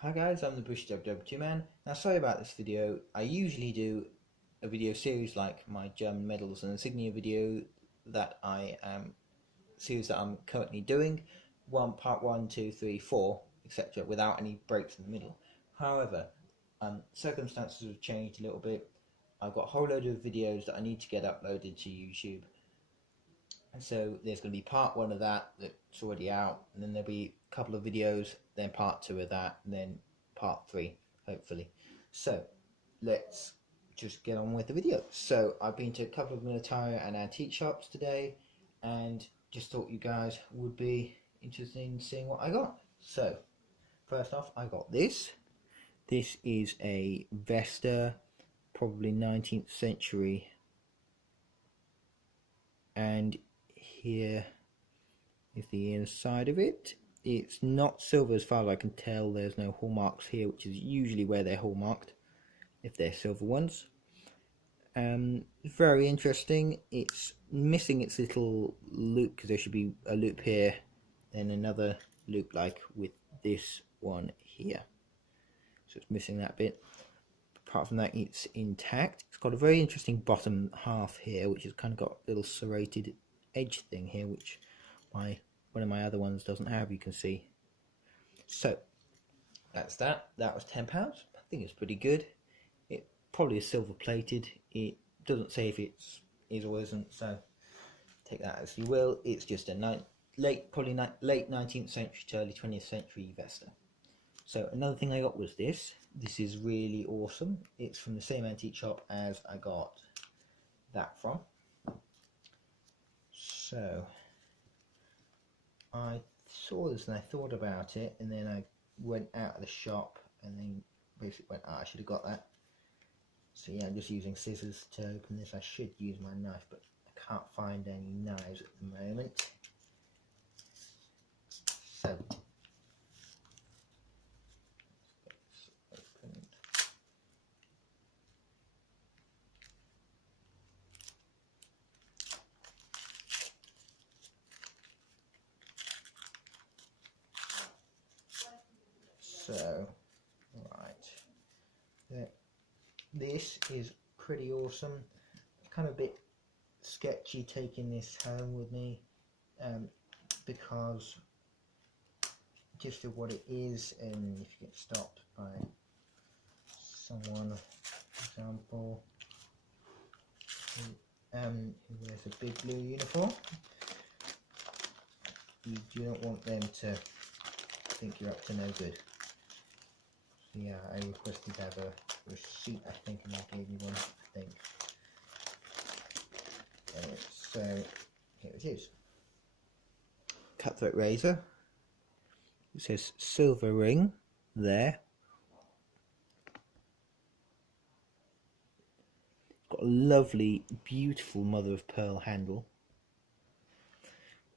Hi guys, I'm the British WW2 man. Now sorry about this video. I usually do a video series like my German medals and insignia video that I'm currently doing. Part one, two, three, four, etc. without any breaks in the middle. However, circumstances have changed a little bit. I've got a whole load of videos that I need to get uploaded to YouTube. And so there's going to be part one of that that's already out, and then there'll be a couple of videos, then part two of that, and then part three, hopefully. So let's just get on with the video. So I've been to a couple of Militaria and antique shops today, and just thought you guys would be interested in seeing what I got. So first off, I got this. This is a Vesta, probably 19th century, and here is the inside of it. It's not silver as far as I can tell. There's no hallmarks here, which is usually where they're hallmarked if they're silver ones. Very interesting. It's missing its little loop because there should be a loop here, then another loop like with this one here. So it's missing that bit. Apart from that, it's intact. It's got a very interesting bottom half here, which has kind of got a little serrated edge thing here, which one of my other ones doesn't have, you can see. So that's that. That was £10. I think it's pretty good. It probably is silver plated. It doesn't say if it's is or isn't, so take that as you will. It's just a late 19th century to early 20th century Vesta. So another thing I got was this. This is really awesome. It's from the same antique shop as I got that from. So I saw this and I thought about it, and then I went out of the shop and then basically went, I should have got that. So yeah, I'm just using scissors to open this. I should use my knife, but I can't find any knives at the moment. So right, this is pretty awesome. It's kind of a bit sketchy taking this home with me, because just of what it is, and if you get stopped by someone, for example, who wears a big blue uniform, you do not want them to think you're up to no good. So yeah, I requested to have a receipt, I think, and I gave you one, I think. So here it is. Cutthroat razor. It says silver ring there. It's got a lovely, beautiful mother of pearl handle.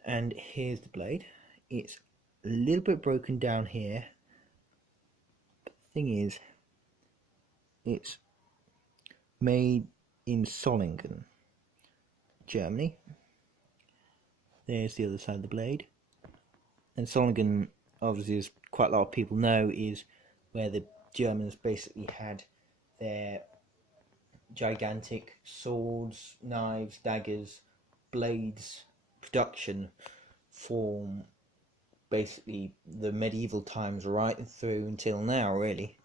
And here's the blade. It's a little bit broken down here. But the thing is, it's made in Solingen, Germany. There's the other side of the blade. And Solingen, obviously, as quite a lot of people know, is where the Germans basically had their gigantic swords, knives, daggers, blades production from basically the medieval times right through until now, really.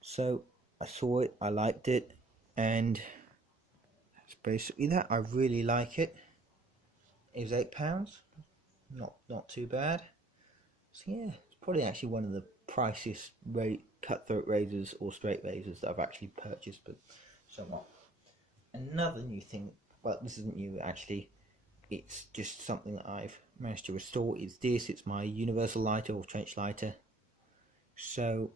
So I saw it, I liked it, and that's basically that. I really like it. It was £8, not too bad. So yeah, it's probably actually one of the priciest cutthroat razors or straight razors that I've actually purchased, but somewhat. Another new thing, well, this isn't new actually, it's just something that I've managed to restore, is this. It's my universal lighter or trench lighter. So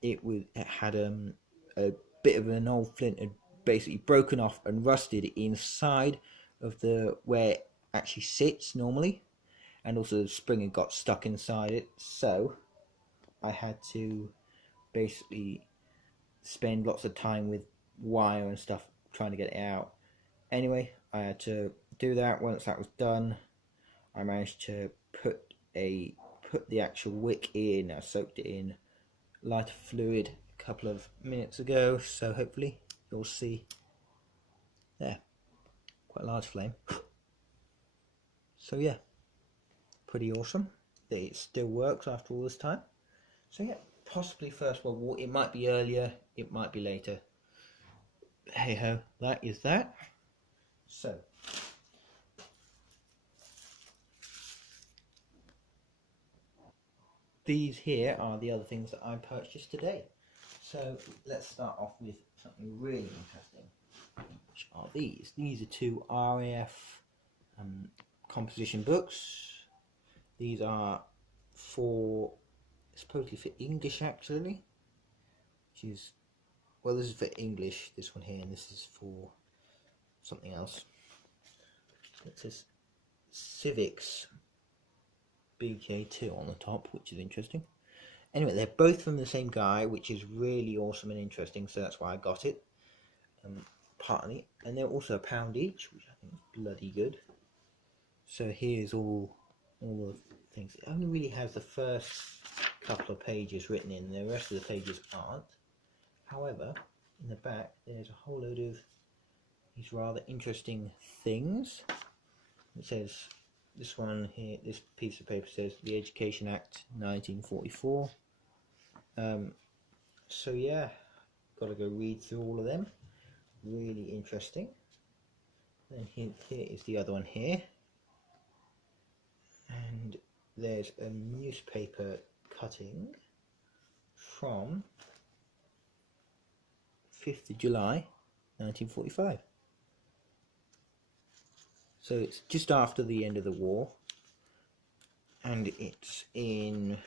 it had a bit of an old flint had basically broken off and rusted inside of the where it actually sits normally, and also the spring had got stuck inside it, so I had to basically spend lots of time with wire and stuff trying to get it out. Anyway, I had to do that. Once that was done, I managed to put the actual wick in. I soaked it in lighter fluid a couple of minutes ago, so hopefully you'll see there, quite a large flame. So yeah, pretty awesome that it still works after all this time. So yeah, possibly First World War. It might be earlier, it might be later. Hey ho, that is that. So these here are the other things that I purchased today. So let's start off with something really interesting, which are these. These are two RAF composition books. These are supposedly for English actually, which is, well, this is for English, this one here, and this is for something else. It says Civics BK2 on the top, which is interesting. Anyway, they're both from the same guy, which is really awesome and interesting, so that's why I got it. Partly, and they're also £1 each, which I think is bloody good. So here's all the things. It only really has the first couple of pages written in, the rest of the pages aren't. However, in the back there's a whole load of these rather interesting things. It says, this one here, this piece of paper says the Education Act 1944. So yeah, got to go read through all of them. Really interesting. Then here is the other one here, and there's a newspaper cutting from 5th of July 1945. So it's just after the end of the war, and it's in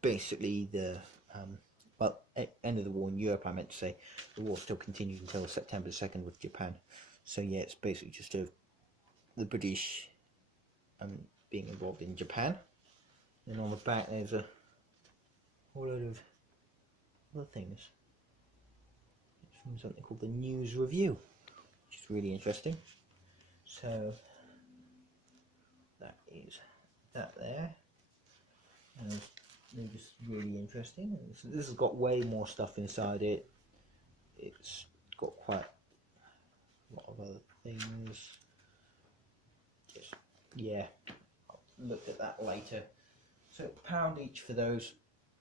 basically the end of the war in Europe. I meant to say the war still continued until September 2nd with Japan. So yeah, it's basically just the British being involved in Japan. And on the back there's a whole load of other things. It's from something called the News Review, which is really interesting. So that is that there, and they're just really interesting. And this has got way more stuff inside it. It's got quite a lot of other things. Just, yeah, I'll look at that later. So £1 each for those.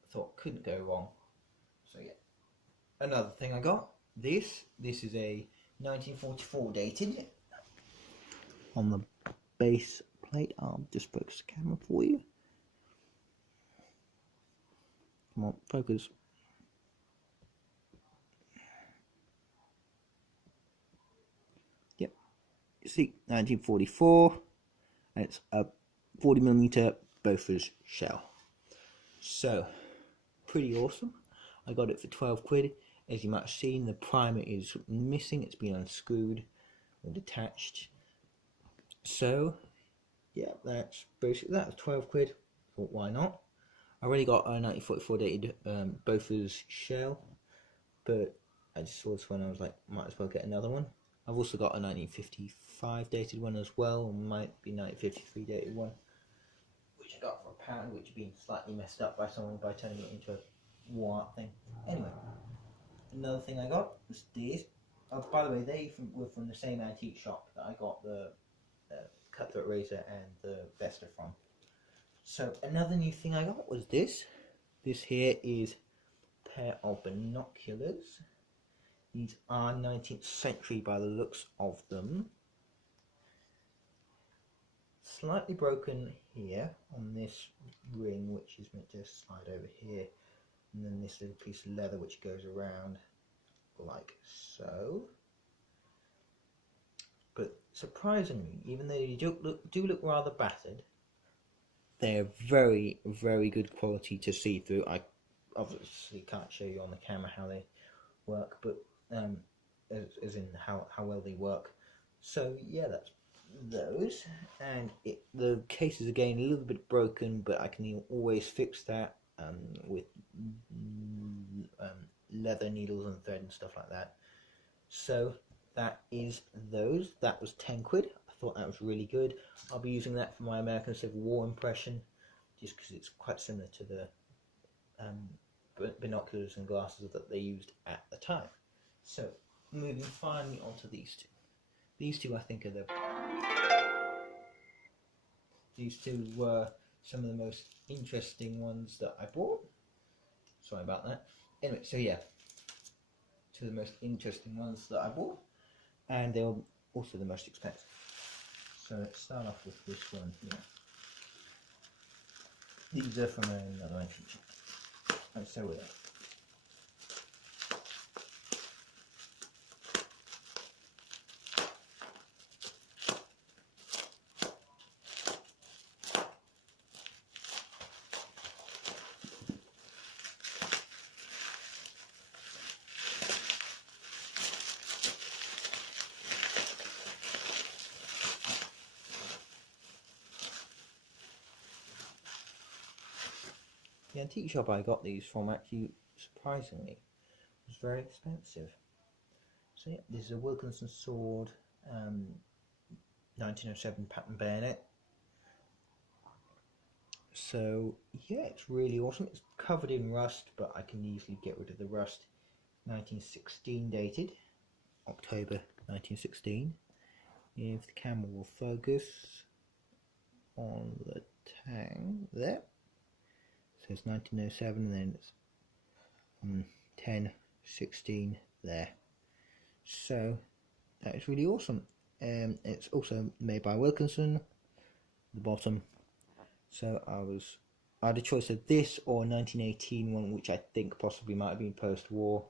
I thought couldn't go wrong. So yeah, another thing I got, this is a 1944 dated. On the base plate, I'll just focus the camera for you. Come on, focus. Yep, you see 1944, and it's a 40mm Bofors shell. So pretty awesome. I got it for 12 quid. As you might have seen, the primer is missing, it's been unscrewed or detached. So yeah, that's basically that. 12 quid. Thought why not? I already got a 1944 dated Bofors shell, but I just saw this one, I was like, might as well get another one. I've also got a 1955 dated one as well, might be 1953 dated one, which I got for £1, which had been slightly messed up by someone by turning it into a war art thing. Anyway, another thing I got was these. By the way, they were from the same antique shop that I got the cutthroat razor and the Vesta from. So another new thing I got was this. This here is a pair of binoculars. These are 19th century by the looks of them. Slightly broken here on this ring, which is meant to slide over here, and then this little piece of leather which goes around like so. But surprisingly, even though they do look rather battered, they're very, very good quality to see through. I obviously can't show you on the camera how they work, but as in how well they work. So yeah, that's those. And the case is again a little bit broken, but I can always fix that with leather needles and thread and stuff like that. So that is those. That was 10 quid. I thought that was really good. I'll be using that for my American Civil War impression, just because it's quite similar to the binoculars and glasses that they used at the time. So moving finally onto these two. These two I think are these two were some of the most interesting ones that I bought. Sorry about that. Anyway, so yeah, two of the most interesting ones that I bought, and they were also the most expensive. So let's start off with this one here. These are from another antique shop. And so are they. The antique shop I got these from actually, surprisingly, was very expensive. So yeah, this is a Wilkinson sword, 1907 pattern bayonet. So yeah, it's really awesome. It's covered in rust, but I can easily get rid of the rust. 1916 dated, October 1916. If the camera will focus on the tang there. So it's 1907 and then it's 10/16 there. So that is really awesome. It's also made by Wilkinson, the bottom. So I had a choice of this or 1918 one, which I think possibly might have been post-war,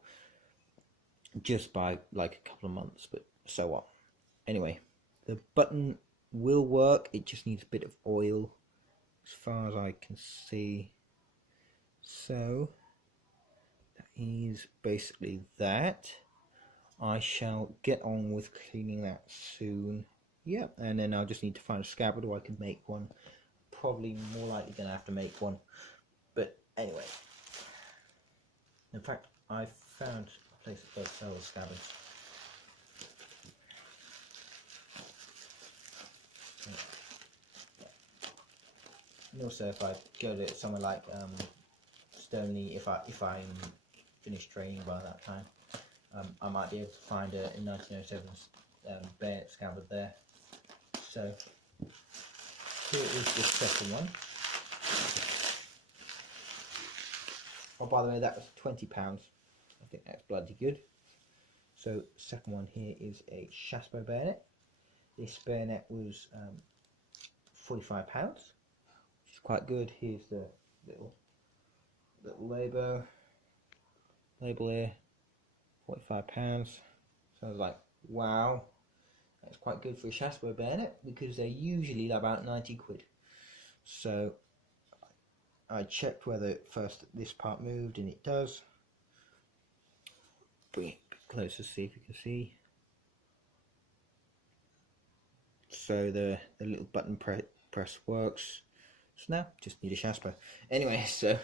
just by like a couple of months, but so what. Anyway, the button will work, it just needs a bit of oil as far as I can see. So that is basically that. I shall get on with cleaning that soon. Yeah, and then I'll just need to find a scabbard, or I can make one. Probably more likely gonna have to make one. But anyway, in fact, I found a place that does sell scabbards. And also, if I go to somewhere like Stoney, if I'm finished training by that time, I might be able to find a 1907 bayonet scabbard there. So here is the second one. Oh, by the way, that was £20. I think that's bloody good. So second one here is a Chassepot bayonet. This bayonet was £45, which is quite good. Here's the little label here, £45. So I was like, wow, that's quite good for a Chassepot bayonet, because they're usually about 90 quid. So I checked whether first this part moved, and it does. Bring it a bit closer, see if you can see. So the little button press works. So now just need a Chassepot. Anyway, so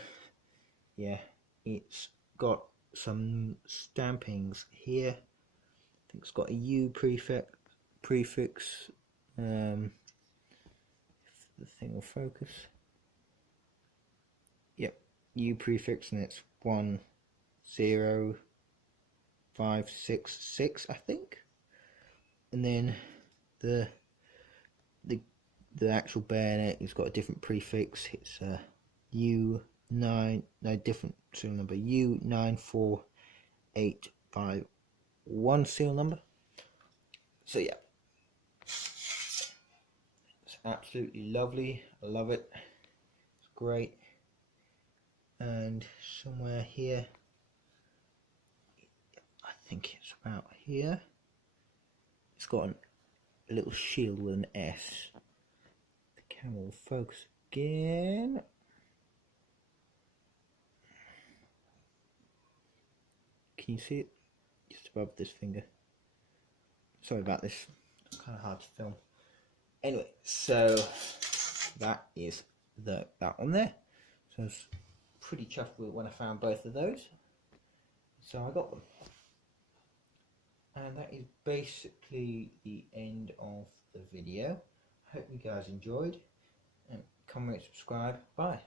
yeah, it's got some stampings here. I think it's got a U prefix. If the thing will focus. Yep, U prefix, and it's 10566, I think. And then the actual bayonet has got a different prefix. It's a U9, no, different serial number, U94851 serial number. So yeah, it's absolutely lovely. I love it. It's great. And somewhere here, I think it's about here, it's got a little shield with an S. The camera will focus again. Can you see it? Just above this finger. Sorry about this, it's kind of hard to film. Anyway, so that is that one there. So I was pretty chuffed with when I found both of those. So I got them. And that is basically the end of the video. Hope you guys enjoyed. And comment, subscribe. Bye.